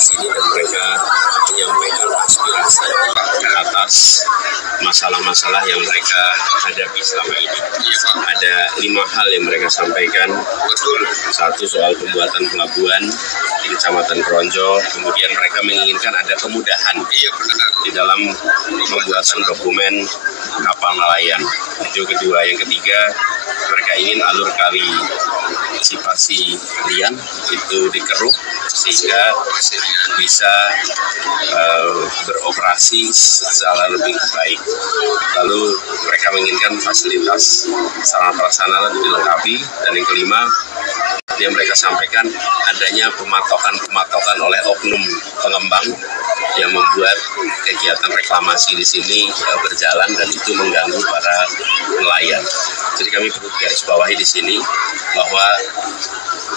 di sini dan mereka menyampaikan aspirasi atas masalah-masalah yang mereka hadapi selama ini. Ada 5 hal yang mereka sampaikan. Satu, soal pembuatan pelabuhan di Kecamatan Kronjo. Kemudian mereka menginginkan ada kemudahan di dalam pembuatan dokumen kapal nelayan. Itu kedua. Yang ketiga, mereka ingin alur kali Sipasi Lian itu dikeruk sehingga bisa beroperasi secara lebih baik. Lalu mereka menginginkan fasilitas sarana prasarana dilengkapi. Dan yang kelima, yang mereka sampaikan adanya pematokan oleh oknum pengembang yang membuat kegiatan reklamasi di sini berjalan dan itu mengganggu para nelayan. Jadi kami perlu garis bawahi di sini bahwa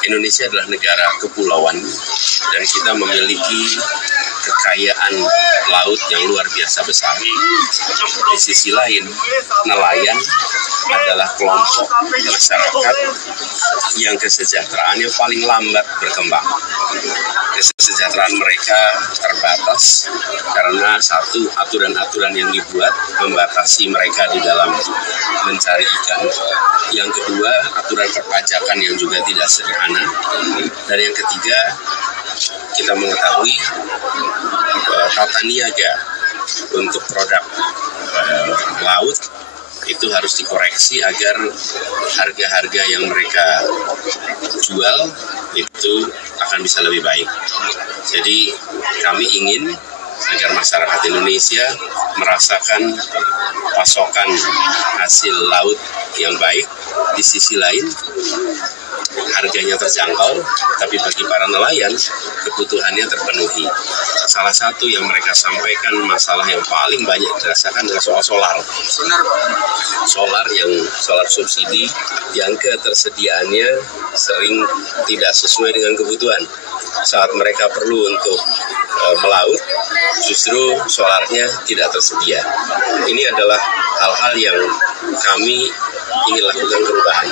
Indonesia adalah negara kepulauan dan kita memiliki kekayaan laut yang luar biasa besar. Di sisi lain, nelayan adalah kelompok masyarakat yang kesejahteraannya paling lambat berkembang. Kesejahteraan mereka terbatas karena satu, aturan-aturan yang dibuat membatasi mereka di dalam mencari ikan. Yang kedua, aturan perpajakan yang juga tidak sederhana. Dan yang ketiga, kita mengetahui tata niaga untuk produk laut itu harus dikoreksi agar harga-harga yang mereka jual itu akan bisa lebih baik. Jadi kami ingin agar masyarakat Indonesia merasakan pasokan hasil laut yang baik. Di sisi lain, harganya terjangkau, tapi bagi para nelayan kebutuhannya terpenuhi. Salah satu yang mereka sampaikan masalah yang paling banyak dirasakan adalah soal solar. Solar subsidi yang ketersediaannya sering tidak sesuai dengan kebutuhan. Saat mereka perlu untuk melaut, justru solarnya tidak tersedia. Ini adalah hal-hal yang kami ingin lakukan perubahan.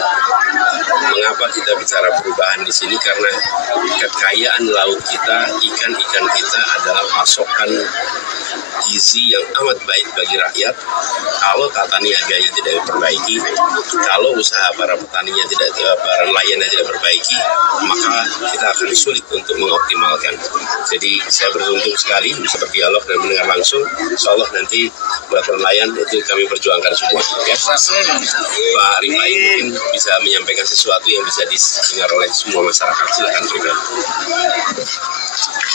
Mengapa kita bicara perubahan di sini? Karena kekayaan laut kita, ikan-ikan kita adalah pasokan gizi yang amat baik bagi rakyat. Kalau tata niaganya tidak diperbaiki, kalau usaha para petaninya para nelayannya tidak diperbaiki, maka kita akan sulit untuk mengoptimalkan. Jadi saya beruntung sekali bisa berdialog dan mendengar langsung. Insya Allah nanti buat nelayan itu kami perjuangkan semua. Ya. Pak Rifai mungkin bisa menyampaikan sesuatu yang bisa didengar oleh semua masyarakat. Silakan Rifai.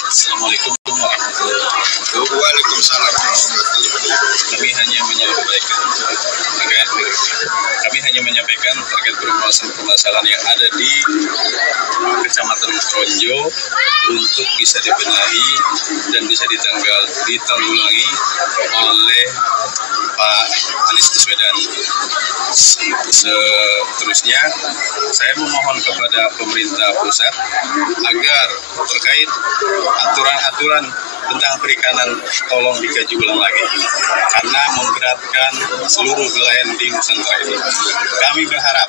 Assalamualaikum warahmatullahi wabarakatuh. Waalaikumsalam. Kami hanya menyampaikan terkait permasalahan yang ada di Kecamatan Kronjo untuk bisa dibenahi dan bisa ditanggulangi oleh Pak Anies Baswedan. Seterusnya, saya memohon kepada pemerintah pusat agar terkait aturan-aturan tentang perikanan tolong dikaji ulang lagi karena memberatkan seluruh nelayan di Nusantara ini. Kami berharap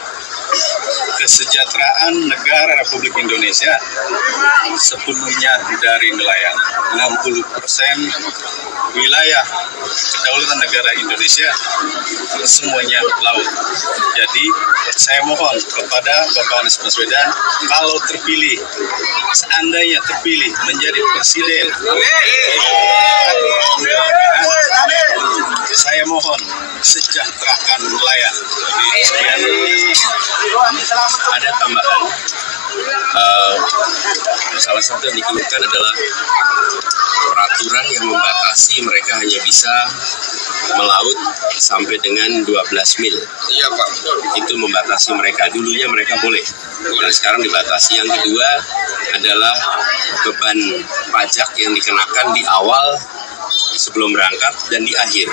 kesejahteraan negara Republik Indonesia sepenuhnya dari nelayan. 60% wilayah kedaulatan negara Indonesia semuanya laut. Jadi saya mohon kepada Bapak Anies Baswedan, kalau terpilih, seandainya terpilih menjadi presiden, saya mohon sejahterakan nelayan. Ada tambahan. Salah satu yang dikeluhkan adalah peraturan yang membatasi mereka hanya bisa melaut sampai dengan 12 mil. Iya Pak. Itu membatasi mereka. Dulunya mereka boleh, dan sekarang dibatasi. Yang kedua adalah beban pajak yang dikenakan di awal sebelum berangkat dan di akhir,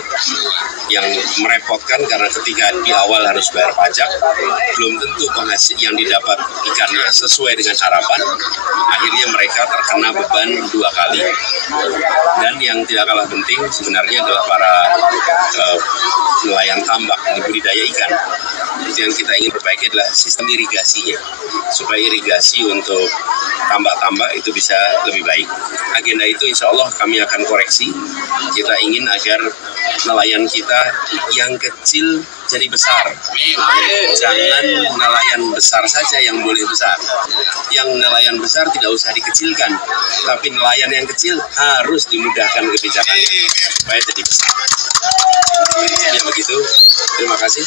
yang merepotkan karena ketika di awal harus bayar pajak, belum tentu penghasil yang didapat ikannya sesuai dengan harapan, akhirnya mereka terkena beban 2 kali. Dan yang tidak kalah penting sebenarnya adalah para nelayan tambak yang budidaya ikan. yang kita ingin perbaiki adalah sistem irigasinya, supaya irigasi untuk tambak-tambak itu bisa lebih baik. Agenda itu insya Allah kami akan koreksi. Kita ingin agar nelayan kita yang kecil jadi besar. Jangan nelayan besar saja yang boleh besar. Yang nelayan besar tidak usah dikecilkan, tapi nelayan yang kecil harus dimudahkan kebijakan supaya jadi besar. Ya begitu. Terima kasih.